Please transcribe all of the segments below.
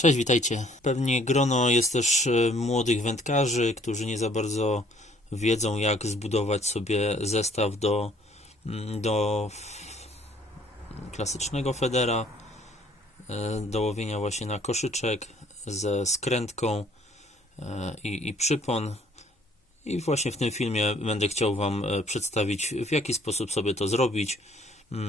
Cześć, witajcie. Pewnie grono jest też e, młodych wędkarzy, którzy nie za bardzo wiedzą, jak zbudować sobie zestaw do, mm, do klasycznego federa, e, do łowienia właśnie na koszyczek ze skrętką e, i, i przypon. I właśnie w tym filmie będę chciał Wam przedstawić, w jaki sposób sobie to zrobić,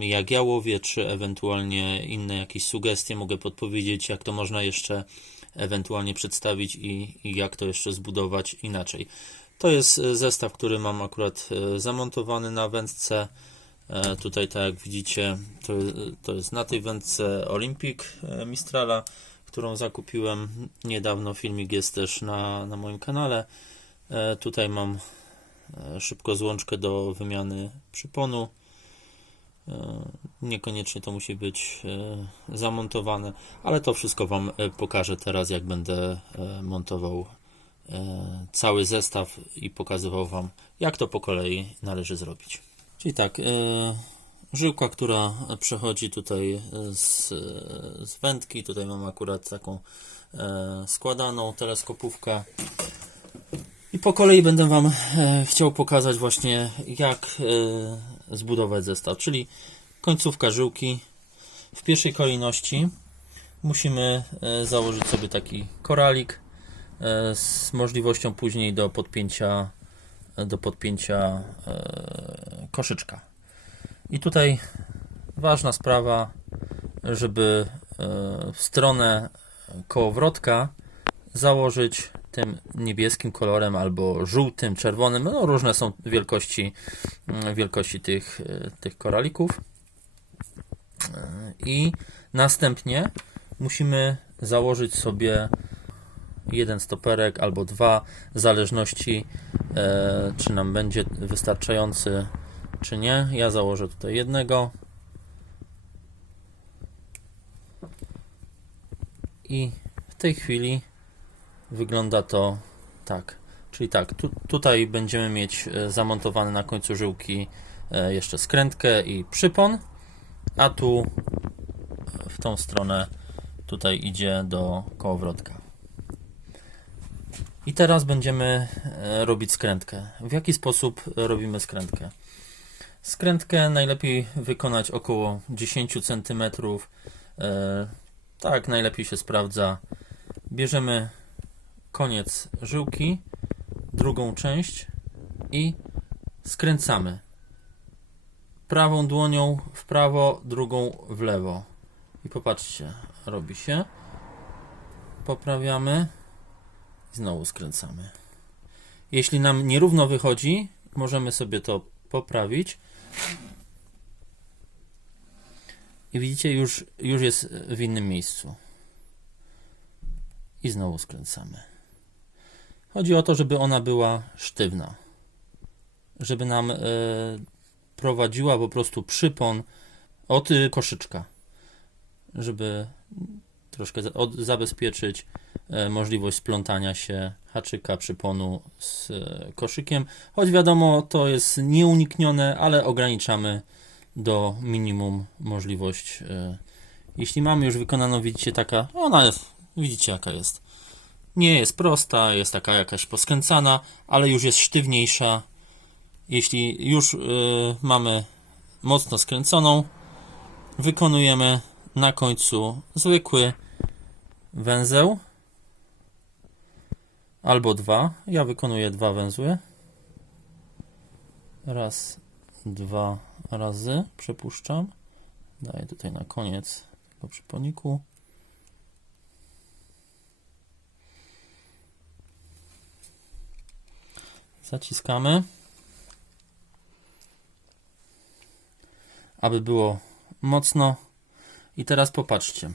jak ja łowię, czy ewentualnie inne jakieś sugestie mogę podpowiedzieć, jak to można jeszcze ewentualnie przedstawić i, i jak to jeszcze zbudować inaczej. To jest e, zestaw, który mam akurat e, zamontowany na wędce. E, Tutaj, tak jak widzicie, to, to jest na tej wędce Olympic Mistrala, którą zakupiłem niedawno. Filmik jest też na, na moim kanale. Tutaj mam szybko złączkę do wymiany przyponu. E, Niekoniecznie to musi być e, zamontowane, ale to wszystko Wam e, pokażę teraz, jak będę montował cały zestaw i pokazywał Wam, jak to po kolei należy zrobić. Czyli tak, żyłka, która przechodzi tutaj z, z wędki, tutaj mam akurat taką składaną teleskopówkę. I po kolei będę Wam chciał pokazać właśnie jak zbudować zestaw, czyli końcówka żyłki. W pierwszej kolejności musimy e, założyć sobie taki koralik e, z możliwością później do podpięcia do podpięcia e, koszyczka. I tutaj ważna sprawa, żeby e, w stronę kołowrotka założyć tym niebieskim kolorem albo żółtym, czerwonym. No, różne są wielkości, mm, wielkości tych, e, tych koralików. E, I następnie musimy założyć sobie jeden stoperek albo dwa, w zależności e, czy nam będzie wystarczający, czy nie. Ja założę tutaj jednego. I w tej chwili wygląda to tak. Czyli tak, tu, tutaj będziemy mieć e, zamontowany na końcu żyłki e, jeszcze skrętkę i przypon, a tu e, w tą stronę tutaj idzie do kołowrotka. I teraz będziemy robić skrętkę. W jaki sposób robimy skrętkę? Skrętkę najlepiej wykonać około 10 cm. Tak, najlepiej się sprawdza. Bierzemy koniec żyłki, drugą część i skręcamy. Prawą dłonią w prawo, drugą w lewo. I popatrzcie, robi się. Poprawiamy. I znowu skręcamy. Jeśli nam nierówno wychodzi, możemy sobie to poprawić. I widzicie, już, już jest w innym miejscu. I znowu skręcamy. Chodzi o to, żeby ona była sztywna. Żeby nam e, prowadziła po prostu przypon od koszyczka. Żeby troszkę za- od, zabezpieczyć e, możliwość splątania się haczyka przyponu z e, koszykiem. Choć wiadomo, to jest nieuniknione, ale ograniczamy do minimum możliwość. Jeśli mamy już wykonaną, widzicie, taka, ona jest, widzicie jaka jest. Nie jest prosta, jest taka jakaś poskręcana, ale już jest sztywniejsza. Jeśli już e, mamy mocno skręconą, wykonujemy na końcu zwykły węzeł albo dwa. Ja wykonuję dwa węzły. Raz, dwa razy przepuszczam. Daję tutaj na koniec tego przyponiku. Zaciskamy. Aby było mocno. I teraz popatrzcie.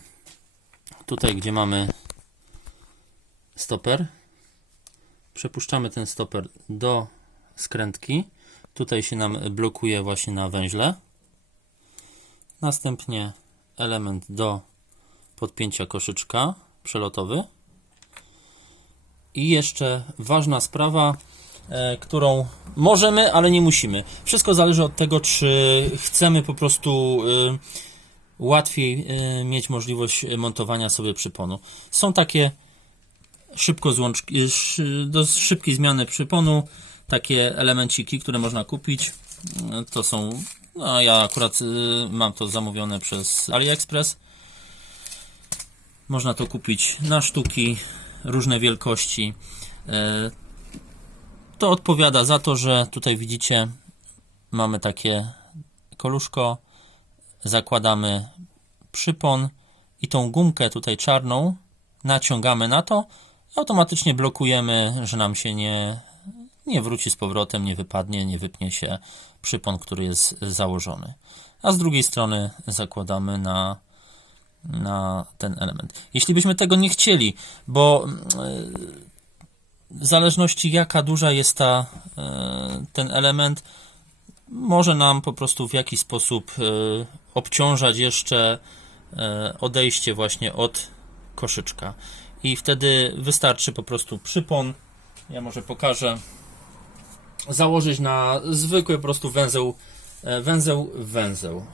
Tutaj, gdzie mamy stoper, przepuszczamy ten stoper do skrętki. Tutaj się nam blokuje właśnie na węźle. Następnie element do podpięcia koszyczka przelotowy. I jeszcze ważna sprawa, którą możemy, ale nie musimy. Wszystko zależy od tego, czy chcemy po prostu łatwiej e, mieć możliwość montowania sobie przyponu. Są takie szybko złączki, do szybkiej zmiany przyponu, takie elemenciki, które można kupić. E, To są, no ja akurat e, mam to zamówione przez AliExpress. Można to kupić na sztuki, różne wielkości. To odpowiada za to, że tutaj widzicie, mamy takie koluszko, zakładamy przypon i tą gumkę tutaj czarną naciągamy na to i automatycznie blokujemy, że nam się nie, nie wróci z powrotem, nie wypadnie, nie wypnie się przypon, który jest założony. A z drugiej strony zakładamy na, na ten element. Jeśli byśmy tego nie chcieli, bo yy, w zależności jaka duża jest ta, yy, ten element, może nam po prostu w jakiś sposób e, obciążać jeszcze e, odejście właśnie od koszyczka. I wtedy wystarczy po prostu przypon. Ja może pokażę. Założyć na zwykły po prostu węzeł, e, węzeł, węzeł.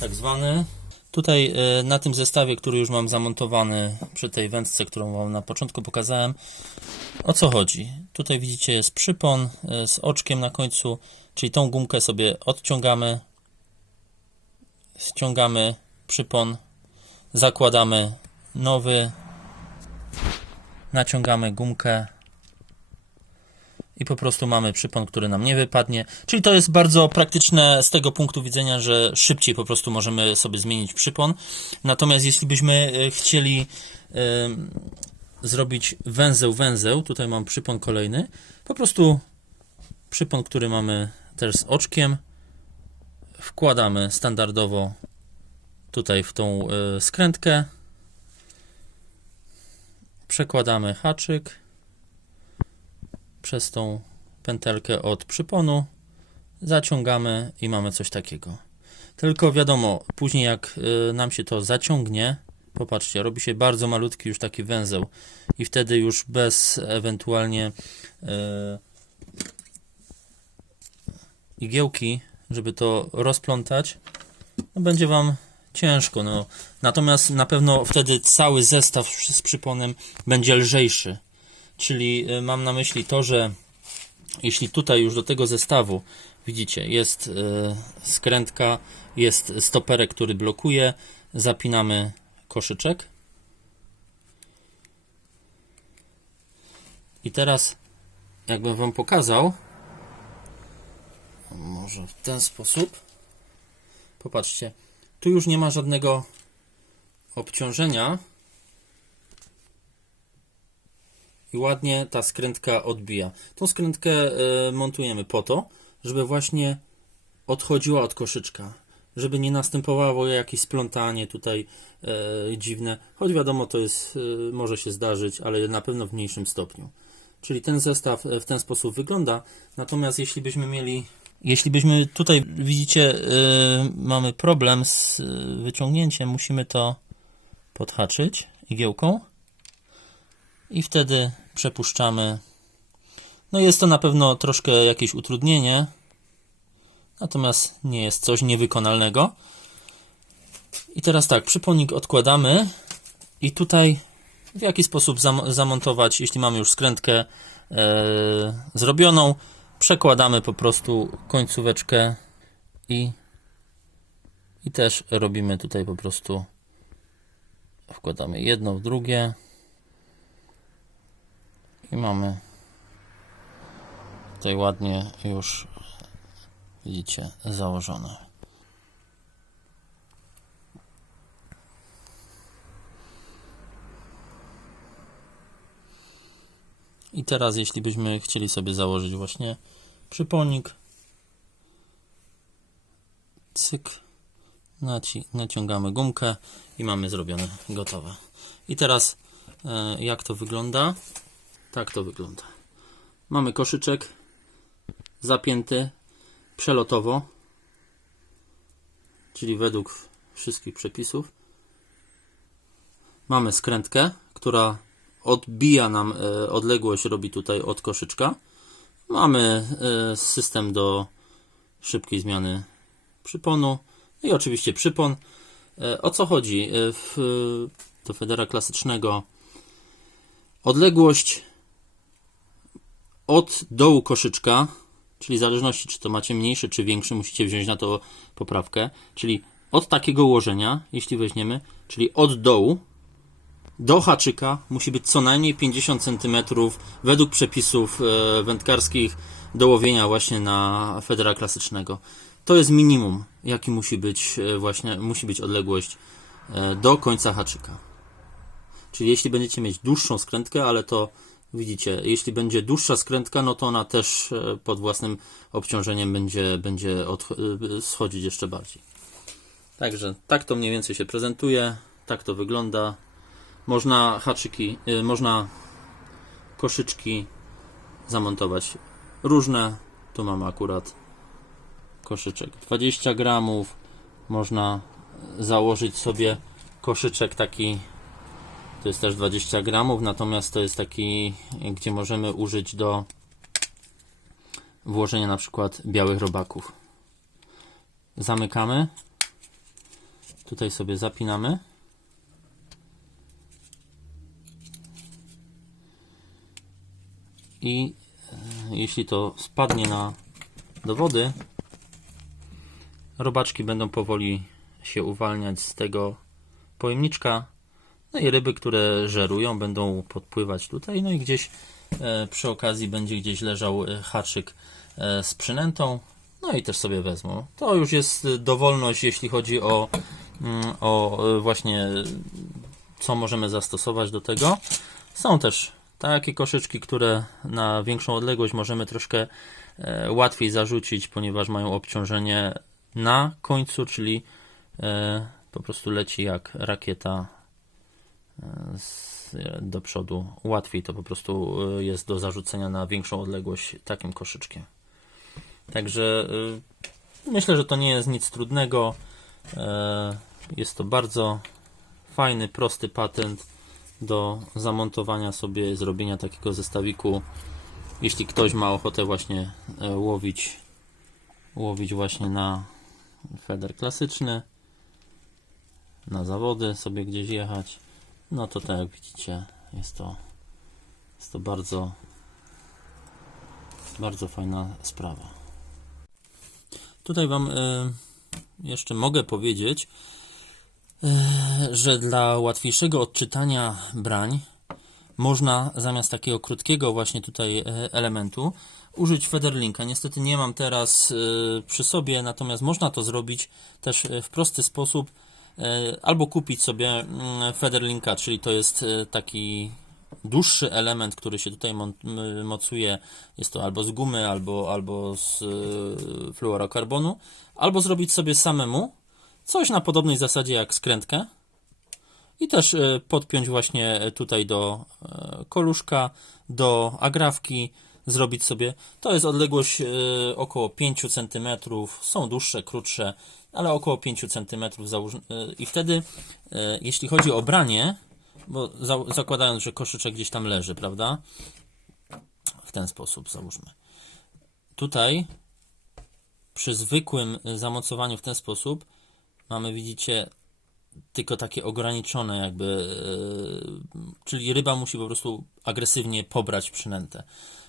Tak zwany. Tutaj e, na tym zestawie, który już mam zamontowany przy tej wędce, którą Wam na początku pokazałem, o co chodzi? Tutaj widzicie jest przypon e, z oczkiem na końcu, czyli tą gumkę sobie odciągamy, ściągamy przypon, zakładamy nowy, naciągamy gumkę i po prostu mamy przypon, który nam nie wypadnie. Czyli to jest bardzo praktyczne z tego punktu widzenia, że szybciej po prostu możemy sobie zmienić przypon. Natomiast jeśli byśmy e, chcieli em, zrobić węzeł, węzeł, tutaj mam przypon kolejny, po prostu przypon, który mamy też z oczkiem, wkładamy standardowo tutaj w tą e, skrętkę, przekładamy haczyk przez tą pętelkę od przyponu, zaciągamy i mamy coś takiego. Tylko wiadomo, później jak e, nam się to zaciągnie, popatrzcie, robi się bardzo malutki już taki węzeł i wtedy już bez ewentualnie e, igiełki, żeby to rozplątać, no będzie Wam ciężko. No. Natomiast na pewno wtedy cały zestaw z przyponem będzie lżejszy. Czyli y, mam na myśli to, że jeśli tutaj już do tego zestawu widzicie, jest y, skrętka, jest stoperek, który blokuje, zapinamy koszyczek. I teraz, jakbym Wam pokazał, może w ten sposób. Popatrzcie, tu już nie ma żadnego obciążenia. I ładnie ta skrętka odbija. Tą skrętkę e, montujemy po to, żeby właśnie odchodziła od koszyczka. Żeby nie następowało jakieś splątanie tutaj e, dziwne. Choć wiadomo, to jest, e, może się zdarzyć, ale na pewno w mniejszym stopniu. Czyli ten zestaw w ten sposób wygląda. Natomiast jeśli byśmy mieli jeśli byśmy tutaj widzicie, mamy problem z wyciągnięciem, musimy to podhaczyć igiełką i wtedy przepuszczamy. No jest to na pewno troszkę jakieś utrudnienie, natomiast nie jest coś niewykonalnego. I teraz tak, przyponik odkładamy i tutaj w jaki sposób zam- zamontować, jeśli mamy już skrętkę e, zrobioną, przekładamy po prostu końcóweczkę i, i też robimy tutaj po prostu wkładamy jedno w drugie i mamy tutaj ładnie już widzicie założone. I teraz, jeśli byśmy chcieli sobie założyć właśnie przypolnik, cyk, naci naciągamy gumkę i mamy zrobione, gotowe. I teraz, e, jak to wygląda? Tak to wygląda. Mamy koszyczek zapięty przelotowo, czyli według wszystkich przepisów. Mamy skrętkę, która odbija nam e, odległość, robi tutaj od koszyczka. Mamy e, system do szybkiej zmiany przyponu i oczywiście przypon. E, O co chodzi? E, W, do Federa klasycznego odległość od dołu koszyczka, czyli w zależności czy to macie mniejszy czy większy, musicie wziąć na to poprawkę, czyli od takiego ułożenia, jeśli weźmiemy, czyli od dołu do haczyka musi być co najmniej 50 cm według przepisów e, wędkarskich do łowienia właśnie na Federa klasycznego. To jest minimum, jaki musi być e, właśnie, musi być odległość e, do końca haczyka. Czyli jeśli będziecie mieć dłuższą skrętkę, ale to widzicie, jeśli będzie dłuższa skrętka, no to ona też e, pod własnym obciążeniem będzie, będzie e, schodzić jeszcze bardziej. Także tak to mniej więcej się prezentuje, tak to wygląda. Można haczyki, y, można koszyczki zamontować różne. Tu mamy akurat koszyczek 20 gramów. Można założyć sobie koszyczek taki, to jest też 20 gramów, natomiast to jest taki, gdzie możemy użyć do włożenia na przykład białych robaków. Zamykamy. Tutaj sobie zapinamy. I e, jeśli to spadnie na do wody, robaczki będą powoli się uwalniać z tego pojemniczka. No i ryby, które żerują, będą podpływać tutaj. No i gdzieś e, przy okazji będzie gdzieś leżał e, haczyk e, z przynętą. No i też sobie wezmą. To już jest dowolność, jeśli chodzi o, mm, o właśnie co możemy zastosować do tego. Są też takie koszyczki, które na większą odległość możemy troszkę łatwiej zarzucić, ponieważ mają obciążenie na końcu, czyli po prostu leci jak rakieta do przodu. Łatwiej to po prostu e, jest do zarzucenia na większą odległość takim koszyczkiem. Także e, myślę, że to nie jest nic trudnego. E, Jest to bardzo fajny, prosty patent do zamontowania sobie, zrobienia takiego zestawiku. Jeśli ktoś ma ochotę właśnie e, łowić, łowić właśnie na feder klasyczny, na zawody sobie gdzieś jechać, no to tak jak widzicie, jest to, jest to bardzo, bardzo fajna sprawa. Tutaj Wam e, jeszcze mogę powiedzieć, że dla łatwiejszego odczytania brań można zamiast takiego krótkiego właśnie tutaj e, elementu użyć Federlinka. Niestety nie mam teraz przy sobie, natomiast można to zrobić też w prosty sposób albo kupić sobie mm, Federlinka, czyli to jest e, taki dłuższy element, który się tutaj mocuje. Jest to albo z gumy, albo, albo z e, fluorokarbonu, albo zrobić sobie samemu coś na podobnej zasadzie jak skrętkę i też e, podpiąć właśnie tutaj do e, koluszka, do agrafki, zrobić sobie. To jest odległość e, około 5 cm, są dłuższe, krótsze, ale około 5 cm e, i wtedy e, jeśli chodzi o branie, bo za- zakładając, że koszyczek gdzieś tam leży, prawda? W ten sposób załóżmy. Tutaj przy zwykłym e, zamocowaniu w ten sposób mamy, widzicie, tylko takie ograniczone jakby, czyli ryba musi po prostu agresywnie pobrać przynętę.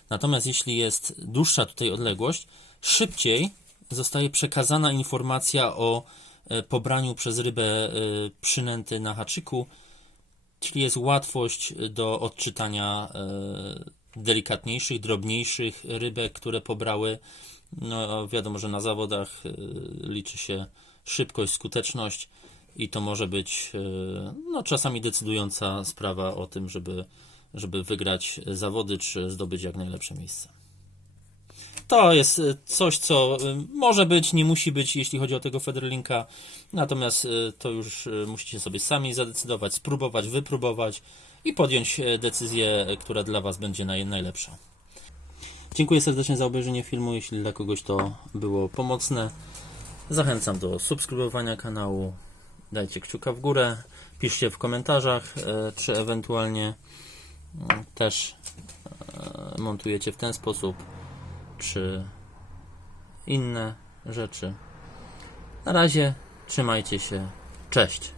Natomiast jeśli jest dłuższa tutaj odległość, szybciej zostaje przekazana informacja o e, pobraniu przez rybę e, przynęty na haczyku, czyli jest łatwość do odczytania e, delikatniejszych, drobniejszych rybek, które pobrały. No, wiadomo, że na zawodach e, liczy się szybkość, skuteczność i to może być e, no, czasami decydująca sprawa o tym, żeby, żeby wygrać zawody czy zdobyć jak najlepsze miejsce. To jest e, coś, co e, może być, nie musi być, jeśli chodzi o tego Federlinka. Natomiast e, to już musicie sobie sami zadecydować, spróbować, wypróbować i podjąć decyzję, która dla Was będzie naj, najlepsza. Dziękuję serdecznie za obejrzenie filmu. Jeśli dla kogoś to było pomocne, zachęcam do subskrybowania kanału. Dajcie kciuka w górę, piszcie w komentarzach, czy ewentualnie mm, też montujecie w ten sposób, czy inne rzeczy. Na razie trzymajcie się. Cześć.